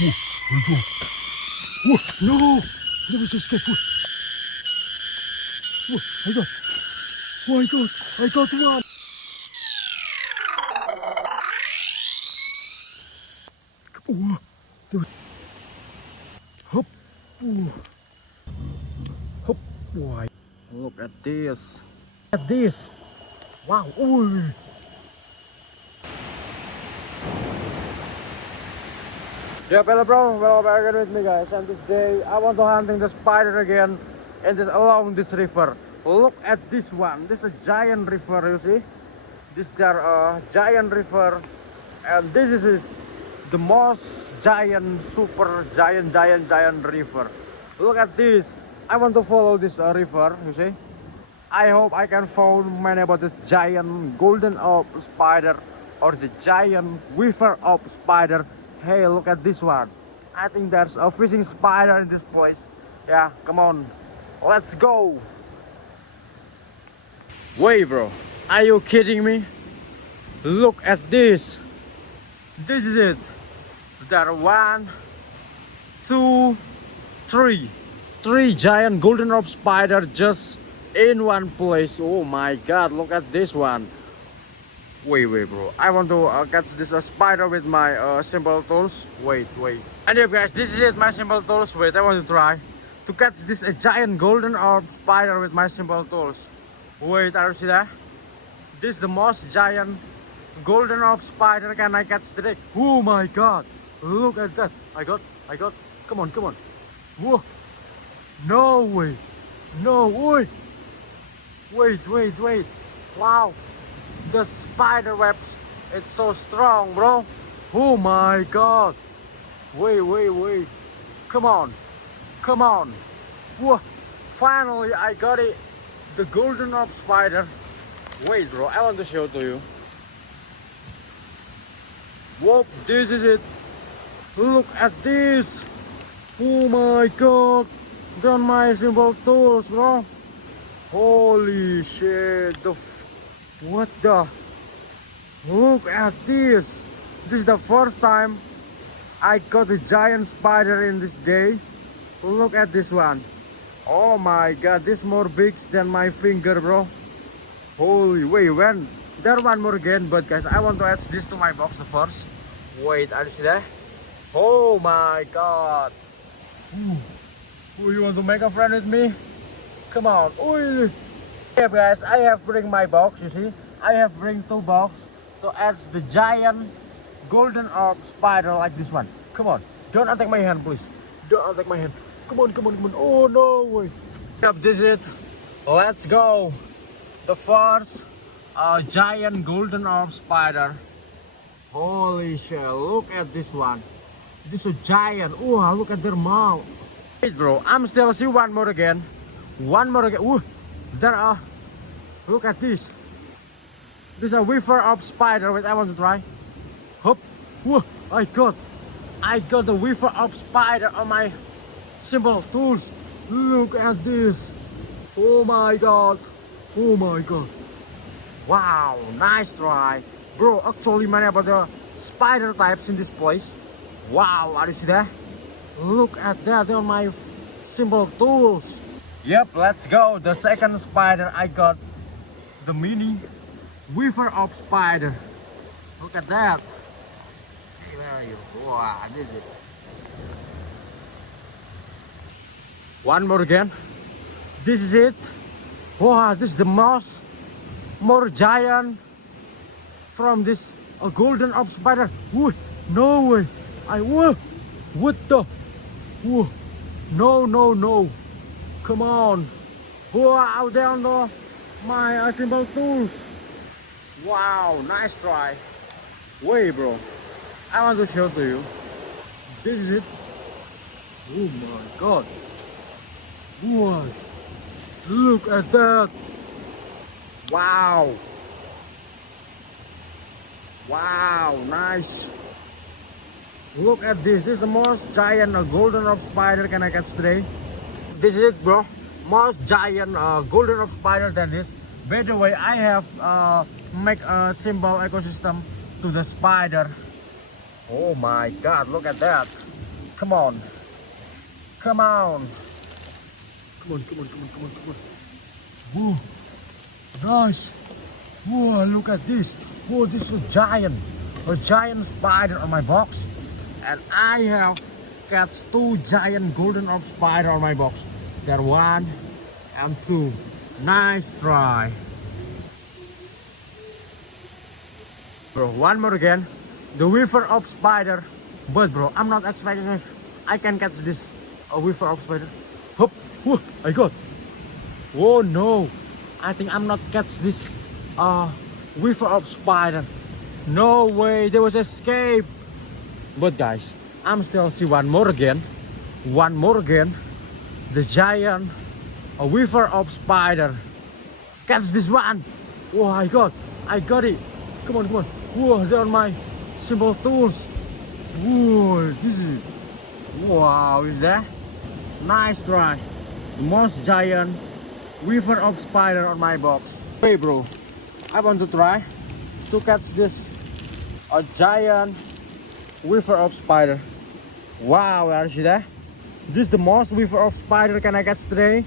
we go. No, there was a escape. I got. Oh my God, I got one. There was. Hop, hop. Why? Look at this. At this. Wow. Ooh. Yeah, hello bro, welcome back again with me guys, and this day I want to hunting the spider again and this along this river. Look at this one, this is a giant river, you see? This there a giant river, and this is the most giant, super giant river. Look at this, I want to follow this river, you see? I hope I can find many about this giant golden orb spider or the giant weaver orb spider. Hey, look at this one. I think there's a fishing spider in this place. Yeah, come on. Let's go. Wait, bro. Are you kidding me? Look at this. This is it. There are 1, 2, 3. 3 giant golden orb spider just in one place. Oh my God, look at this one. Wait, bro. I want to catch this spider with my simple tools. Wait. And yeah, guys, this is it, my simple tools. Wait, I want to try to catch this giant golden orb spider with my simple tools. Wait, are you see that? This is the most giant golden orb spider can I catch today. Oh my God, look at that. I got. Come on. Whoa. No way. No way. Wait. Wow. The spider webs, it's so strong, bro. Oh my God. Wait. Come on. Whoa. Finally, I got it. The golden orb spider. Wait, bro, I want to show to you. Whoop, this is it. Look at this. Oh my God. Done my simple tools, bro. Holy shit. What the? Look at this. This is the first time I got a giant spider in this day. Look at this one. Oh my God, this more big than my finger, bro. Holy, wait, when? There one more again, but guys, I want to add this to my box first. Wait, are you see that? Oh my God. Ooh, you want to make a friend with me? Come on. Ooh. Yeah, guys, I have bring my box, you see? I have bring 2 box to add the giant golden orb spider like this one. Come on, don't attack my hand, please. Don't attack my hand. Come on. Oh no way. Yep, this is it. Let's go. The first giant golden orb spider. Holy shit, look at this one. This is a giant. Oh, look at their mouth. Wait, bro, I'm still see one more again. Ooh, there are. Look at this. This is a weaver of spider. Wait, I want to try. Hop. Whoa, I got the weaver of spider on my simple tools. Look at this. Oh my God. Wow, nice try. Bro, actually many about the spider types in this place. Wow, are you see that? Look at that on my simple tools. Yep, let's go. The second spider I got, the mini weaver of spider. Look at that. Hey, where are you? Wow, this is it. One more again. This is it. Wow, this is the more giant from this golden orb spider. Whoa, no way. What the? Whoa, no. Come on. Wow, down the my simple tools. Wow, nice try. Wait, bro, I want to show to you. This is it. Oh my God. What? Look at that. Wow, nice. Look at this. This is the most giant golden orb spider can I catch today. This is it, bro. Most giant golden orb spider than this. By the way, I have make a simple ecosystem to the spider. Oh my God, look at that. Come on. Come on. Come on, come on, come on, come on, come on. Whoa, nice. Whoa, look at this. Whoa, this is a giant spider on my box. And I have catch 2 giant golden orb spider on my box. There 1 and 2. Nice try. Bro, one more again. The weaver of spider. But bro, I'm not expecting if I can catch this weaver of spider. Hop, whoa, I got. Oh no, I think I'm not catch this weaver of spider. No way, there was escape. But guys, I'm still see one more again. One more again. The giant weaver of spider. Catch this one. Oh, I got it. Come on, come on. Whoa, they're on my simple tools. Whoa, this is, wow, is that? Nice try. The most giant weaver of spider on my box. Hey bro, I want to try to catch this a giant weaver of spider. Wow, where is that? This is the most weaver of spider can I catch today.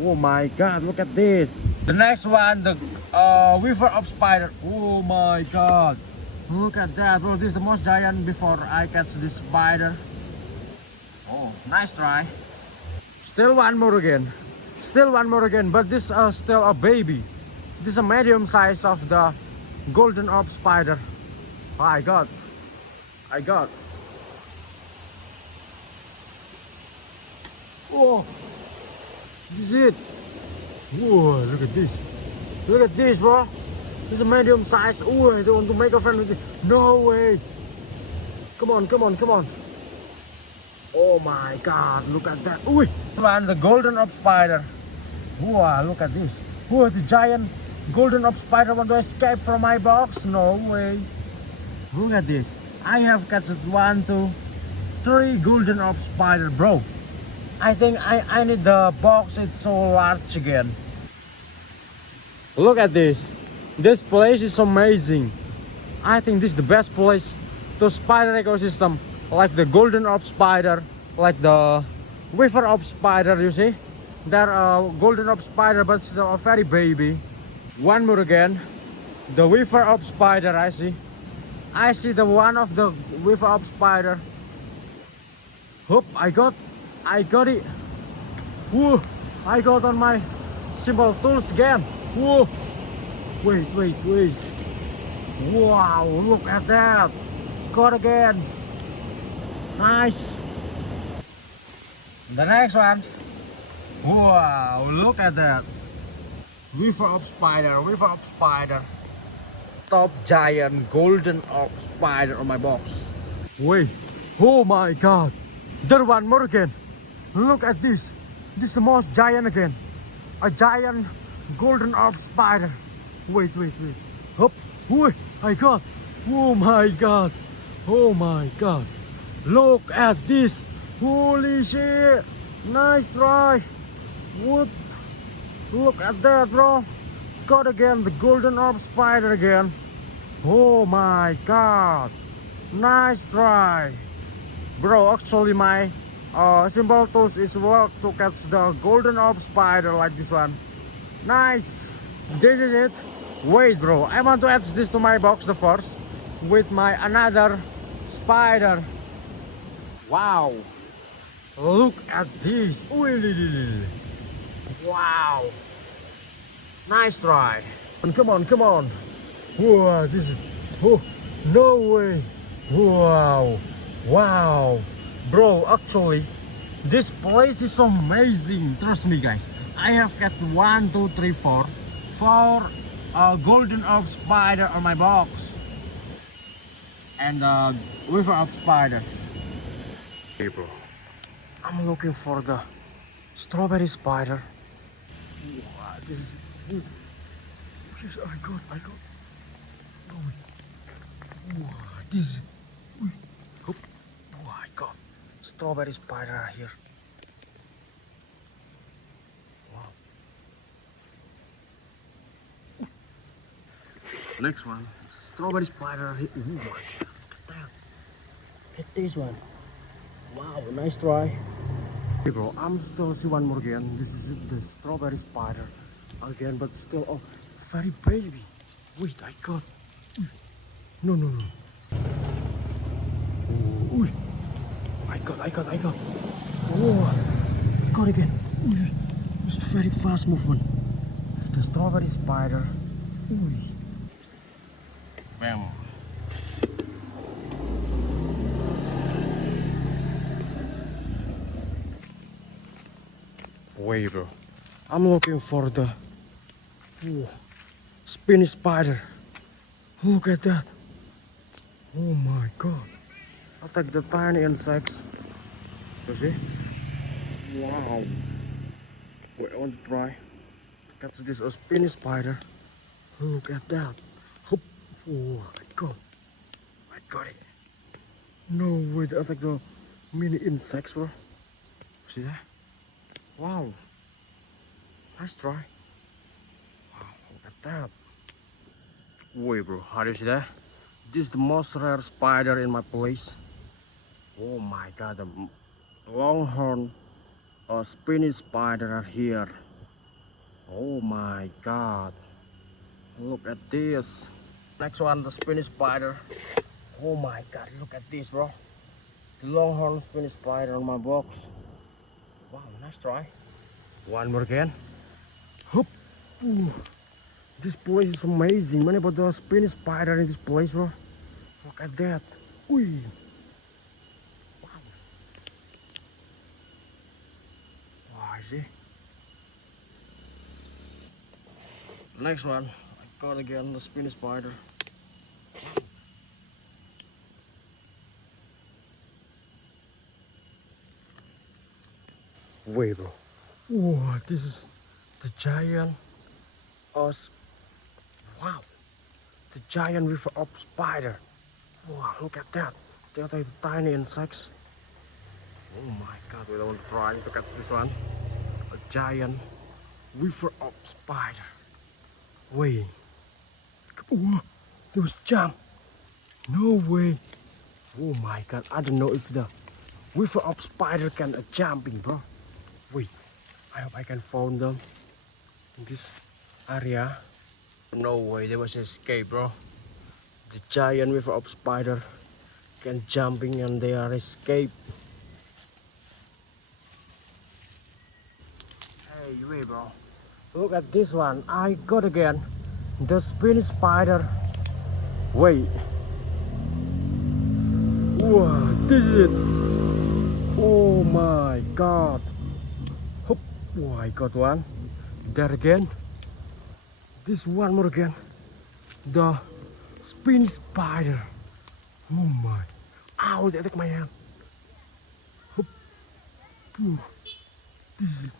Oh my god, look at this. The next one, the weaver of spider. Oh my god, look at that bro. This is the most giant before I catch this spider. Oh, nice try. Still one more again. Still one more again, but this is still a baby. This is a medium size of the golden orb spider. Oh, I got. Oh, this is it. Whoa, look at this. Look at this, bro. This is a medium size. Oh, I don't want to make a friend with it. No way. Come on, come on, come on. Oh my god, look at that. Ooh, and the golden orb spider. Wow, look at this. Oh, the giant golden orb spider want to escape from my box. No way. Look at this. I have catched 1, 2, 3 golden orb spider, bro. I think I need the box. It's so large again. Look at this. This place is amazing. I think this is the best place to spider ecosystem. Like the golden orb spider, like the weaver orb spider, you see? They're golden orb spider, but still a very baby. One more again. The weaver orb spider, I see. I see the one of the weaver orb spider. Hope I got it. Whoa, I got on my simple tools again. Whoa, wait. Wow, look at that. Caught again. Nice. The next one. Wow, look at that. Weaver orb spider. Top giant golden orb spider on my box. Wait. Oh my god. There one more again. Look at this. This is the most giant again. A giant golden orb spider. Wait. Hop. Wait, I got. Oh my god. Look at this. Holy shit. Nice try. What? Look at that, bro. Got again the golden orb spider again. Oh my god. Nice try. Bro, actually my simple tools is work to catch the golden orb spider like this one. Nice. This is it. Wait bro, I want to add this to my box the first with my another spider. Wow, look at this. Wow, nice try. Come on. Wow, this is, oh, no way. Wow, bro, actually this place is amazing. Trust me guys, I have got 1, 2, 3, 4 golden orb spider on my box and weaver orb spider. Okay bro, I'm looking for the strawberry spider. Wow, this is, yes, I got. Wow, this is, oh, I got strawberry spider here. Wow. Next one, strawberry spider here. Oh my god, look at that. Look at this one. Wow, nice try. Hey bro, I'm still see one more again. This is the strawberry spider again, but still very baby. Wait, I got. No, no, no. Ooh, I got. Oh, got again. It's very fast movement. The strawberry spider. Ooh. Bam. Wait, bro. I'm looking for the spinny spider. Look at that. Oh my god. I take the tiny insects. You see? Wow. Wait, I want to try. Catch this spinny spider. Look at that. Hop. Oh, I got it. No way, I take the mini insects, bro. See that? Wow. Nice try. Wow, look at that. Wait, bro, how do you see that? This is the most rare spider in my place. Oh my god, the longhorn spinny spider are here. Oh my god. Look at this. Next one, the spinny spider. Oh my god, look at this, bro. The longhorn spinny spider on my box. Wow, nice try. One more again. Hoop. Ooh. This place is amazing. Man, about the spinny spider in this place, bro. Look at that. Ooh. Wow. Wow, I see. Next one. I got again the spinny spider. Wait, bro. Wow, this is the giant. Wow, the giant river of spider. Wow, look at that. They are the tiny insects. Oh my god, we don't try to catch this one. A giant river of spider. Wait. Oh, there was jump. No way. Oh my god, I don't know if the river of spider can jumping, bro. Wait, I hope I can find them in this area. No way, there was escape, bro. The giant river of spider can jumping and they are escape. Hey, wait, bro. Look at this one. I got again the spinny spider. Wait. Wow, this is it. Oh my god. Hop. Oh, I got one. There again. This one more again. The spinny spider. Oh my. Ow, they took my hand. Hop. Ooh. This is it.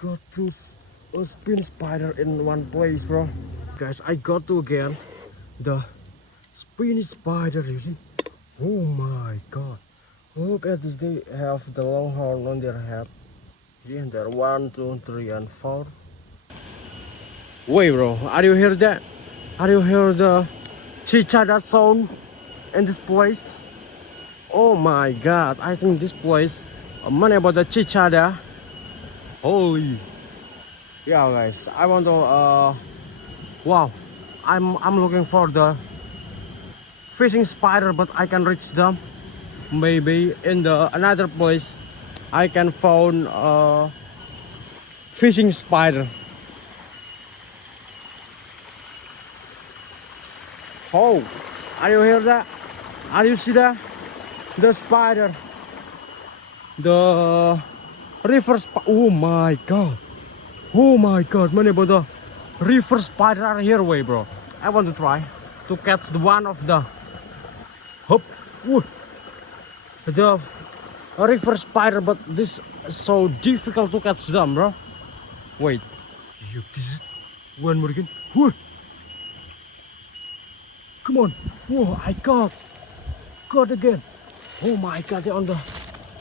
Got two a spin spider in one place, bro. Guys, I got to again the spin spider, you see. Oh my god, look at this. They have the long horn on their head. See, and there are 1, 2, 3 and 4. Wait, bro, are you hear that? Are you hear the cicada sound in this place? Oh my god, I think this place money about the cicada. Holy. Yeah, guys, I want to wow, I'm looking for the fishing spider, but I can reach them. Maybe in the another place I can find fishing spider. Oh, are you hear that? Are you see that? The spider, the river spider. Oh my god. Oh my god, many about the river spider are here way, bro. I want to try to catch the one of the hop. The river spider, but this is so difficult to catch them, bro. Wait, this is one more again. Come on. Whoa, I got again. Oh my god, they're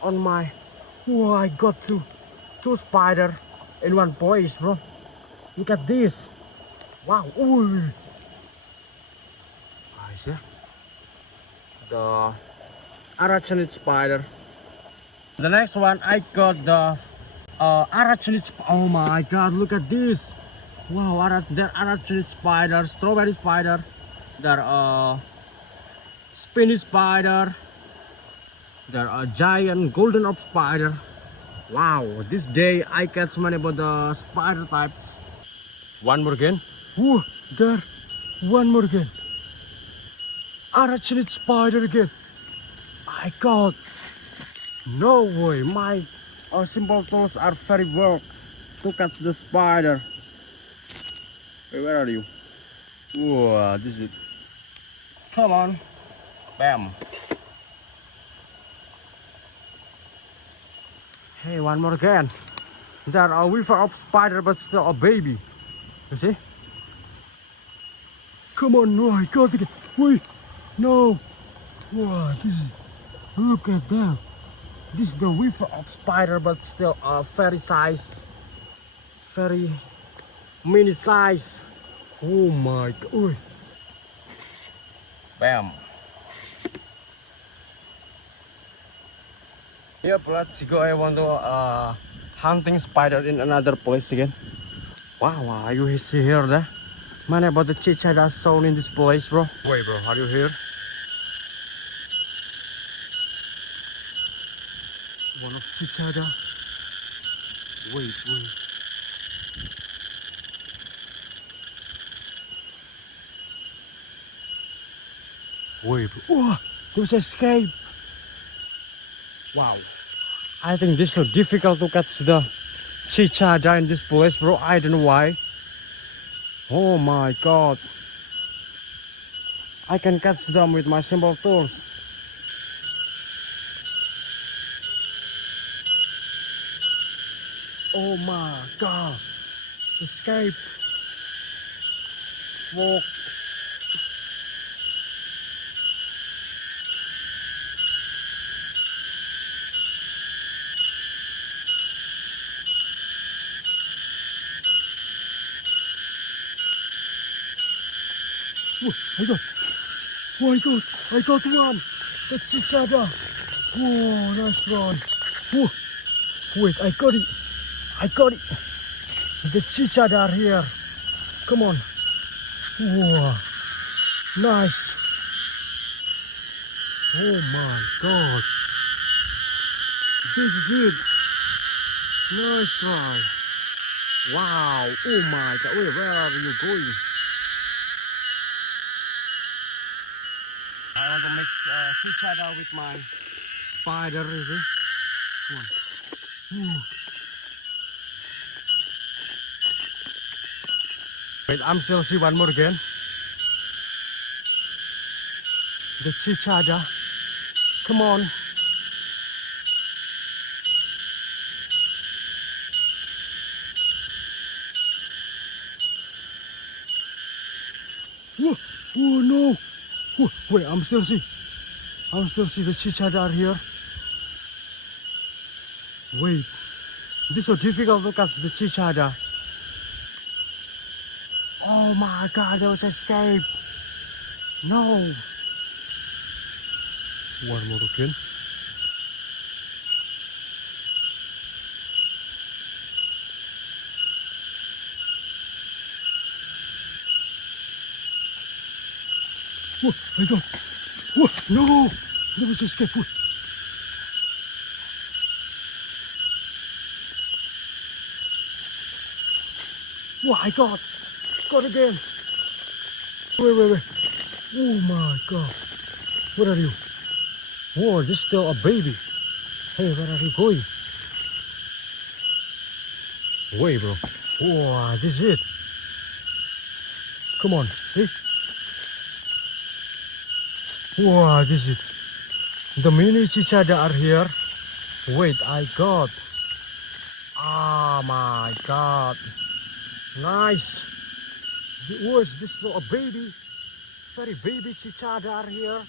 on my. Whoa, I got two spider in one place, bro. Look at this. Wow. Ooh. I see the arachnid spider. The next one, I got the arachnid. Oh my god, look at this. Wow, there are arachnid spider, strawberry spider, there are spinny spider, there are giant golden orb spider. Wow, this day I catch many about the spider types. One more again. Whoa, there, one more again. Arachnid spider again. I got. No way, my simple tools are very work to catch the spider. Hey, where are you? Whoa, this is. Come on. Bam. Hey, one more again. There are a weaver of spider, but still a baby. You see? Come on, no, I got it. Wait, no. Wow, this is. Look at that. This is the weaver of spider, but still a very size, very mini size. Oh my god. Bam. Yep, let's go. I want to hunting spider in another place again. Wow, are you see here there? Man, about the cicada sound in this place, bro. Wait, bro, are you here? One of cicada. Wait. Wait, bro. Oh, there's escape. Wow. I think this is so difficult to catch the cicada in this place, bro. I don't know why. Oh my god. I can catch them with my simple tools. Oh my god. Escape. Walk. Oh my god, I got one. That's cicada. Oh, nice one. Oh, wait, I got it. The cicada are here. Come on. Wow, nice. Oh my god. This is it. Nice try. Wow. Oh my god. Wait, where are you going? I want to mix cicada with my spider. You see? Come on. Wait, I'm still see one more again. The cicada. Come on. Oh no. Wait, I'm still see the cicada are here. Wait, this is so difficult to catch the cicada. Oh my god, there was escape. No. One more again. Oh my god. Oh no. There was escape. Oh my god. Got again. Wait. Oh my god. Where are you? Whoa, this is still a baby. Hey, where are you going? Wait, bro. Whoa, this is it. Come on. Hey. Whoa, this is it. The mini cicada are here. Wait, I got. Oh my god. Nice. Was this for a baby? Very baby cicada are here.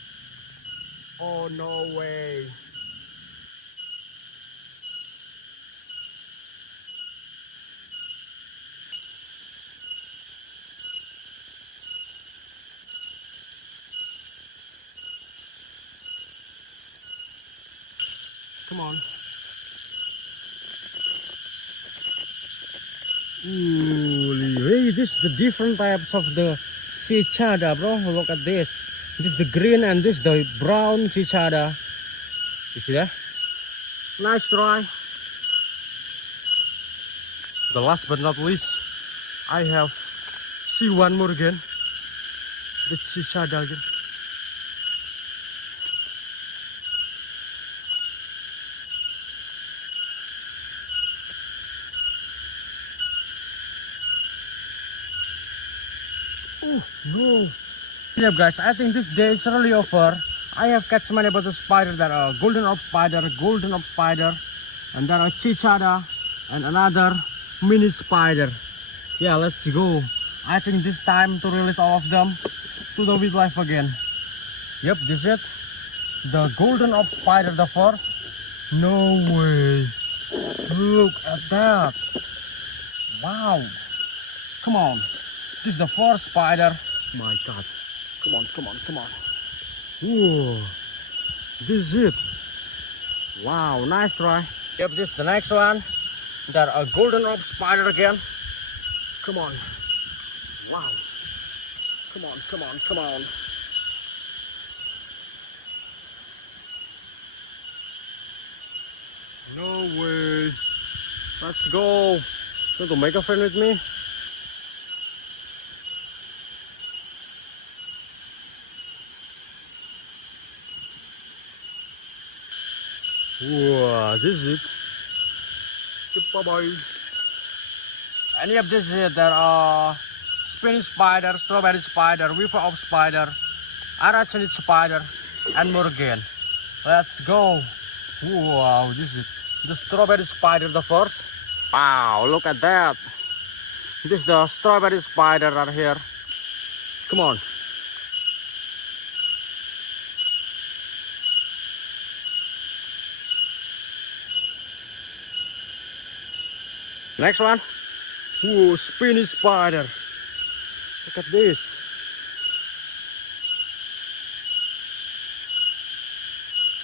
Oh no way. Come on. Holy, hey, this is the different types of the cicada, bro. Look at this. This is the green and this is the brown cicada. You see that? Nice try. The last but not least, I have see one more again. The cicada again. Oh no. Yeah guys, I think this day is really over. I have catch many about the spider. There are golden orb spider, and there are cicada and another mini spider. Yeah, let's go. I think this time to release all of them to the wildlife again. Yep, this is it. The golden orb spider, the first. No way. Look at that. Wow. Come on. This is the first spider. My God. Come on, come on, come on. Whoa. This is it. Wow, nice try. Yep, this is the next one. There are golden orb spider again. Come on. Wow. Come on, come on, come on. No way. Let's go. Want to make a friend with me? Wow, this is it. Bye-bye. And yep, this is it. There are Spanish spider, strawberry spider, weaver of spider, arachnid spider, and more again. Let's go. Wow, this is the strawberry spider, the first. Wow, look at that. This is the strawberry spider right here. Come on. Next one. Whoa, Spanish spider. Look at this.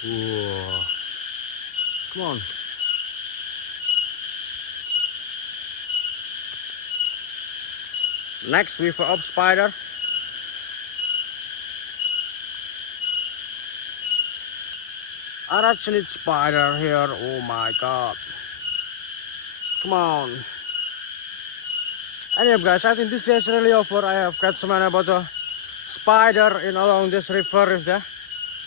Whoa. Come on. Next, weaver of spider. Arachnid spider here. Oh my God. Come on. Anyway guys, I think this day is really over. I have got some about the spider in along this river.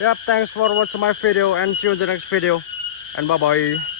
Yep, thanks for watching my video and see you in the next video. And bye bye.